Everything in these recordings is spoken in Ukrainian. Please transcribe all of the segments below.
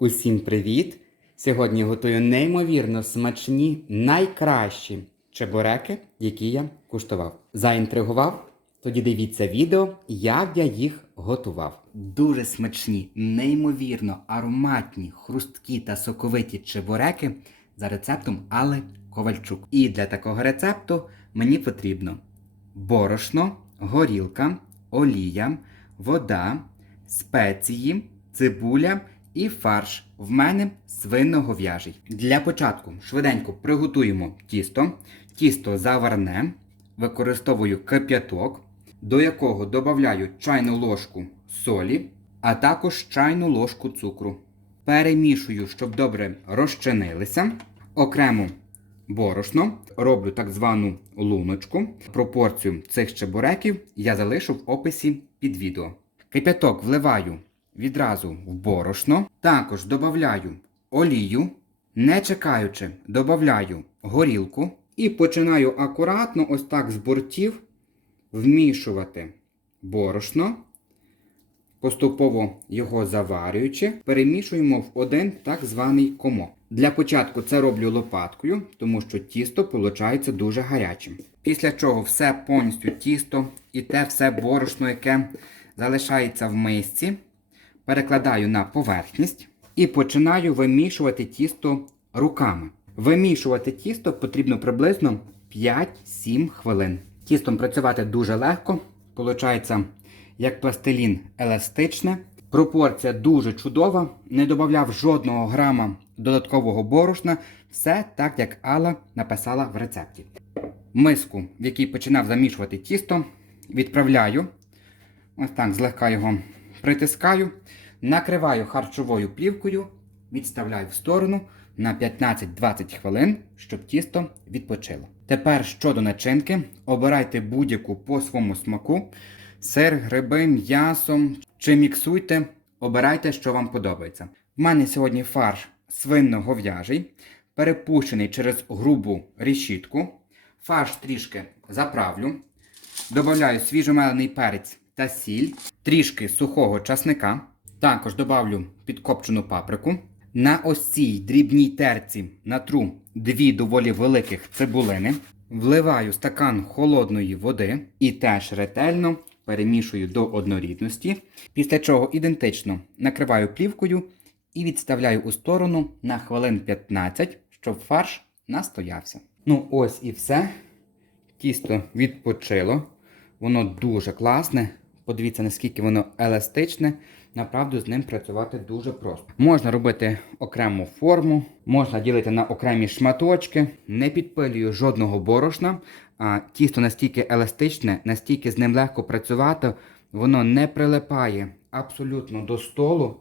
Усім привіт! Сьогодні готую неймовірно смачні, найкращі чебуреки, які я куштував. Заінтригував? Тоді дивіться відео, як я їх готував. Дуже смачні, неймовірно ароматні, хрусткі та соковиті чебуреки за рецептом Алли Ковальчук. І для такого рецепту мені потрібно борошно, горілка, олія, вода, спеції, цибуля і фарш. В мене свино-говяжий. Для початку швиденько приготуємо тісто. Тісто заварне, використовую кип'яток, до якого додаю чайну ложку солі, а також чайну ложку цукру. Перемішую, щоб добре розчинилися. Окремо борошно, роблю так звану луночку. Пропорцію цих чебуреків я залишу в описі під відео. Кип'яток вливаю відразу в борошно. Також додаю олію, не чекаючи, додаю горілку і починаю акуратно, ось так з бортів, вмішувати борошно. Поступово його заварюючи, перемішуємо в один так званий комок. Для початку це роблю лопаткою, тому що тісто виходить дуже гарячим. Після чого все повністю тісто і те все борошно, яке залишається в мисці, перекладаю на поверхність і починаю вимішувати тісто руками. Вимішувати тісто потрібно приблизно 5-7 хвилин. Тістом працювати дуже легко, виходить як пластилін еластичне. Пропорція дуже чудова, не додавав жодного грама додаткового борошна, все так, як Алла написала в рецепті. Миску, в якій починав замішувати тісто, відправляю. Ось так злегка його притискаю, накриваю харчовою плівкою, відставляю в сторону на 15-20 хвилин, щоб тісто відпочило. Тепер щодо начинки, обирайте будь-яку по своєму смаку. Сир, гриби, м'ясо чи міксуйте, обирайте, що вам подобається. В мене сьогодні фарш свинно-говяжий, перепущений через грубу решітку. Фарш трішки заправлю. Добавляю свіжомелений перець та сіль, трішки сухого часника. Також добавлю підкопчену паприку. На ось цій дрібній терці натру дві доволі великих цибулини. Вливаю стакан холодної води і теж ретельно перемішую до однорідності. Після чого ідентично накриваю плівкою і відставляю у сторону на хвилин 15, щоб фарш настоявся. Ну, ось і все. Тісто відпочило. Воно дуже класне. Подивіться, наскільки воно еластичне. Направду з ним працювати дуже просто. Можна робити окрему форму, можна ділити на окремі шматочки. Не підпилюю жодного борошна. А тісто настільки еластичне, настільки з ним легко працювати, воно не прилипає абсолютно до столу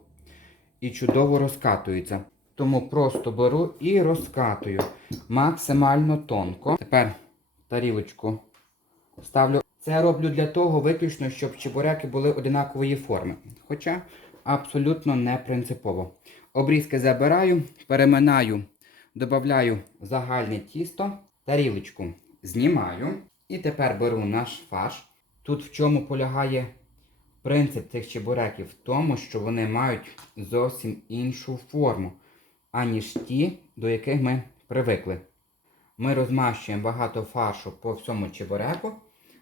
і чудово розкатується. Тому просто беру і розкатую максимально тонко. Тепер тарілочку ставлю. Це роблю для того виключно, щоб чебуреки були одинакової форми. Хоча абсолютно не принципово. Обрізки забираю, переминаю, додаю загальне тісто, тарілочку знімаю. І тепер беру наш фарш. Тут в чому полягає принцип цих чебуреків? В тому, що вони мають зовсім іншу форму, аніж ті, до яких ми привикли. Ми розмащуємо багато фаршу по всьому чебуреку,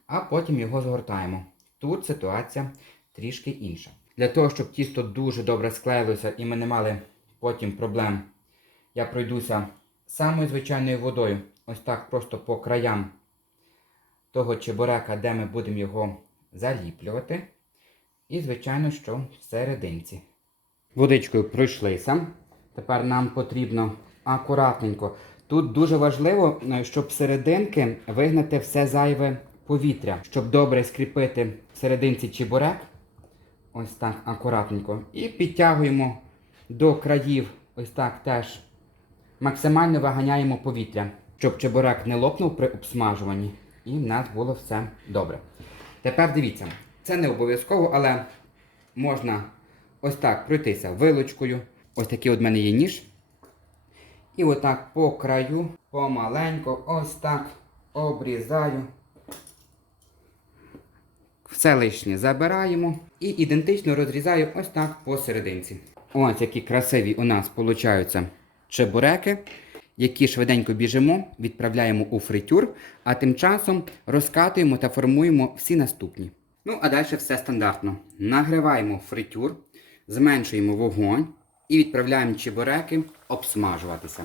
а потім його згортаємо. Тут ситуація трішки інша. Для того, щоб тісто дуже добре склеїлося і ми не мали потім проблем, я пройдуся самою звичайною водою, ось так просто по краям того чебурека, де ми будемо його заліплювати. І, звичайно, що всерединці. Водичкою пройшлися. Тепер нам потрібно акуратненько. Тут дуже важливо, е, щоб серединки вигнати все зайве повітря, щоб добре скріпити серединці чебурек. Ось так акуратненько. І підтягуємо до країв, ось так теж. Максимально виганяємо повітря, щоб чебурек не лопнув при обсмажуванні. І в нас було все добре. Тепер дивіться, це не обов'язково, але можна ось так пройтися вилочкою. Ось такий от в мене є ніж. І отак по краю, помаленько, ось так обрізаю. Все лишнє забираємо і ідентично розрізаю ось так посерединці. Ось які красиві у нас получаються чебуреки, які швиденько біжимо, відправляємо у фритюр, а тим часом розкатуємо та формуємо всі наступні. Ну, а далі все стандартно. Нагріваємо фритюр, зменшуємо вогонь і відправляємо чебуреки обсмажуватися.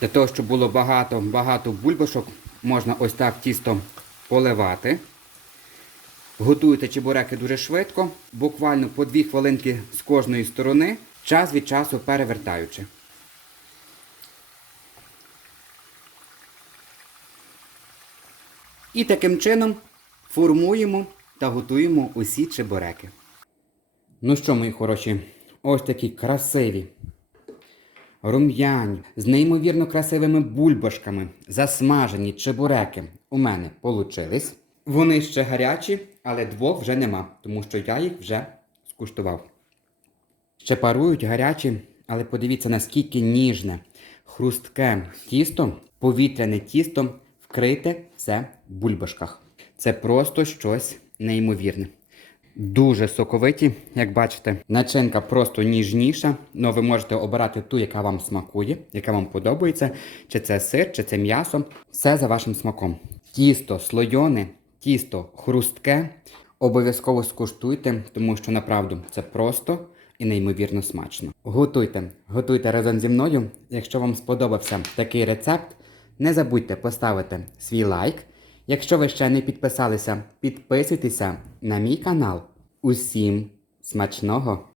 Для того, щоб було багато-багато бульбашок, можна ось так тісто поливати. Готуєте чебуреки дуже швидко, буквально по 2 хвилинки з кожної сторони, час від часу перевертаючи. І таким чином формуємо та готуємо усі чебуреки. Ну що, мої хороші, ось такі красиві, рум'яні, з неймовірно красивими бульбашками, засмажені чебуреки у мене получились. Вони ще гарячі, але двох вже нема, тому що я їх вже скуштував. Ще парують гарячі, але подивіться, наскільки ніжне, хрустке тісто, повітряне тісто вкрите все в бульбашках. Це просто щось неймовірне. Дуже соковиті, як бачите, начинка просто ніжніша, але ви можете обирати ту, яка вам смакує, яка вам подобається, чи це сир, чи це м'ясо. Все за вашим смаком. Тісто слойоне, тісто хрустке. Обов'язково скуштуйте, тому що направду це просто і неймовірно смачно. Готуйте, готуйте разом зі мною. Якщо вам сподобався такий рецепт, не забудьте поставити свій лайк. Якщо ви ще не підписалися, підписуйтеся на мій канал. Усім смачного!